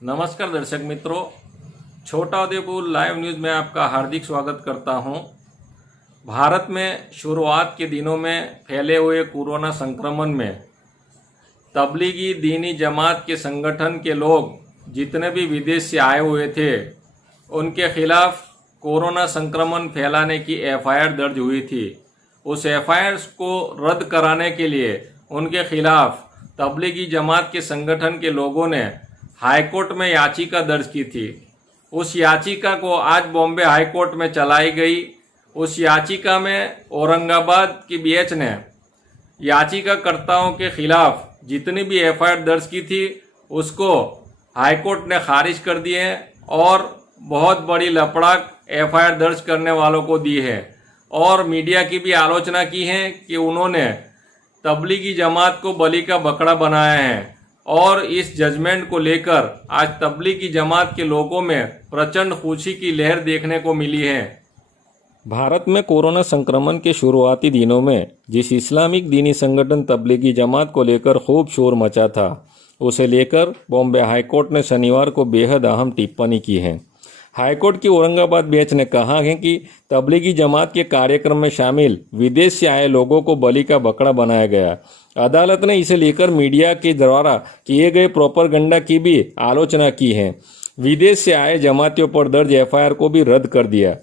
नमस्कार दर्शक मित्रों, छोटा उदेपुर लाइव न्यूज़ में आपका हार्दिक स्वागत करता हूं। भारत में शुरुआत के दिनों में फैले हुए कोरोना संक्रमण में तबलीगी दीनी जमात के संगठन के लोग जितने भी विदेश से आए हुए थे उनके खिलाफ कोरोना संक्रमण फैलाने की एफआईआर दर्ज हुई थी। उस एफआईआर को रद्द कराने के लिए उनके खिलाफ तबलीगी जमात के संगठन के लोगों ने हाईकोर्ट में याचिका दर्ज की थी। उस याचिका को आज बॉम्बे हाईकोर्ट में चलाई गई। उस याचिका में औरंगाबाद की बेंच ने याचिकाकर्ताओं के खिलाफ जितनी भी एफआईआर दर्ज की थी उसको हाईकोर्ट ने खारिज कर दिए और बहुत बड़ी लपड़ाक एफआईआर दर्ज करने वालों को दी है। और मीडिया की भी आलोचना की है कि उन्होंने तबलीगी जमात को बलि का बकरा बनाया है। और इस जजमेंट को लेकर आज तबलीगी जमात के लोगों में प्रचंड खुशी की लहर देखने को मिली है। भारत में कोरोना संक्रमण के शुरुआती दिनों में जिस इस्लामिक दीनी संगठन तबलीगी जमात को लेकर खूब शोर मचा था, उसे लेकर बॉम्बे हाईकोर्ट ने शनिवार को बेहद अहम टिप्पणी की है। हाईकोर्ट की औरंगाबाद बेंच ने कहा है कि तबलीगी जमात के कार्यक्रम में शामिल विदेश से आए लोगों को बलि का बकरा बनाया गया। अदालत ने इसे लेकर मीडिया के द्वारा किए गए प्रोपेगेंडा की भी आलोचना की है। विदेश से आए जमातियों पर दर्ज एफआईआर को भी रद्द कर दिया।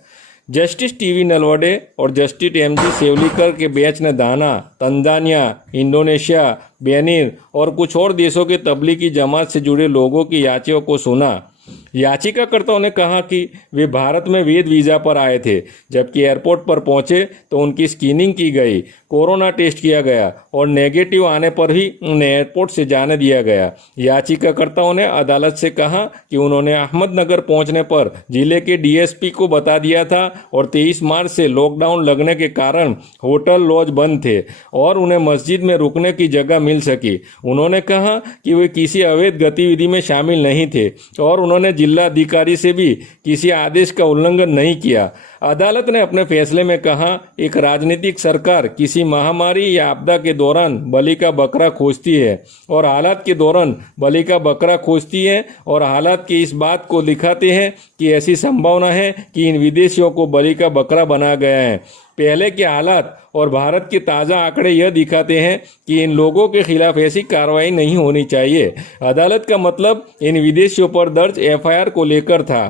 जस्टिस टीवी नलवडे और जस्टिस एमजी सेवलीकर के बेंच ने दाना, तंजानिया, इंडोनेशिया, बेनिन और कुछ और देशों के तबलीगी जमात से जुड़े लोगों की याचिकाओं को सुना। याचिकाकर्ताओं ने कहा कि वे भारत में वैध वीज़ा पर आए थे, जबकि एयरपोर्ट पर पहुंचे तो उनकी स्क्रीनिंग की गई, कोरोना टेस्ट किया गया और नेगेटिव आने पर ही उन्हें एयरपोर्ट से जाने दिया गया। याचिकाकर्ताओं ने अदालत से कहा कि उन्होंने अहमदनगर पहुंचने पर जिले के डीएसपी को बता दिया था और 23 मार्च से लॉकडाउन लगने के कारण होटल लॉज बंद थे और उन्हें मस्जिद में रुकने की जगह मिल सकी। उन्होंने कहा कि वे किसी अवैध गतिविधि में शामिल नहीं थे और उन्होंने जिला अधिकारी से भी किसी आदेश का उल्लंघन नहीं किया। अदालत ने अपने फैसले में कहा, एक राजनीतिक सरकार किसी महामारी या आपदा के दौरान बलि का बकरा खोजती है और हालात के दौरान बलि का बकरा खोजती है और हालात की इस बात को दिखाते हैं कि ऐसी संभावना है कि इन विदेशियों को बलि का बकरा बनाया गया है। पहले के हालात और भारत के ताज़ा आंकड़े यह दिखाते हैं कि इन लोगों के खिलाफ ऐसी कार्रवाई नहीं होनी चाहिए। अदालत का मतलब इन विदेशियों पर दर्ज एफआईआर को लेकर था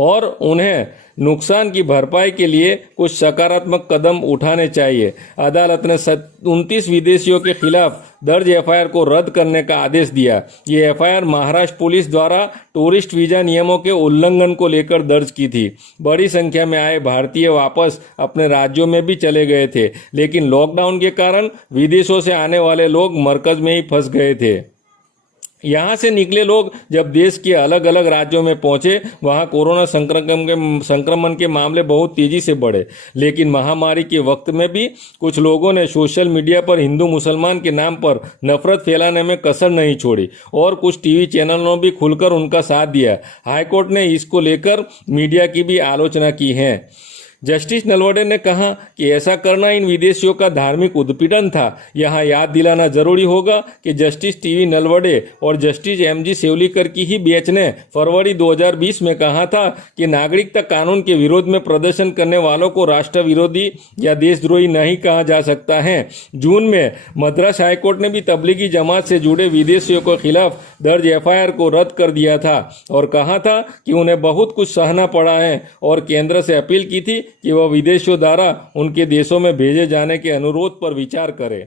और उन्हें नुकसान की भरपाई के लिए कुछ सकारात्मक कदम उठाने चाहिए। अदालत ने 29 विदेशियों के खिलाफ दर्ज एफआईआर को रद्द करने का आदेश दिया। ये एफआईआर महाराष्ट्र पुलिस द्वारा टूरिस्ट वीजा नियमों के उल्लंघन को लेकर दर्ज की थी। बड़ी संख्या में आए भारतीय वापस अपने राज्यों में भी चले गए थे, लेकिन लॉकडाउन के कारण विदेशों से आने वाले लोग मरकज में ही फंस गए थे। यहाँ से निकले लोग जब देश के अलग अलग राज्यों में पहुंचे, वहाँ कोरोना संक्रमण के मामले बहुत तेजी से बढ़े। लेकिन महामारी के वक्त में भी कुछ लोगों ने सोशल मीडिया पर हिंदू मुसलमान के नाम पर नफरत फैलाने में कसर नहीं छोड़ी और कुछ टीवी चैनलों भी खुलकर उनका साथ दिया। हाईकोर्ट ने इसको लेकर मीडिया की भी आलोचना की है। जस्टिस नलवडे ने कहा कि ऐसा करना इन विदेशियों का धार्मिक उत्पीड़न था। यहाँ याद दिलाना जरूरी होगा कि जस्टिस टीवी नलवडे और जस्टिस एमजी सेवलीकर की ही बेंच ने फरवरी 2020 में कहा था कि नागरिकता कानून के विरोध में प्रदर्शन करने वालों को राष्ट्र विरोधी या देशद्रोही नहीं कहा जा सकता है। जून में मद्रास हाईकोर्ट ने भी तबलीगी जमात से जुड़े विदेशियों के खिलाफ दर्ज एफआईआर को रद्द कर दिया था और कहा था कि उन्हें बहुत कुछ सहना पड़ा है और केंद्र से अपील की थी कि वह विदेशियों द्वारा उनके देशों में भेजे जाने के अनुरोध पर विचार करे।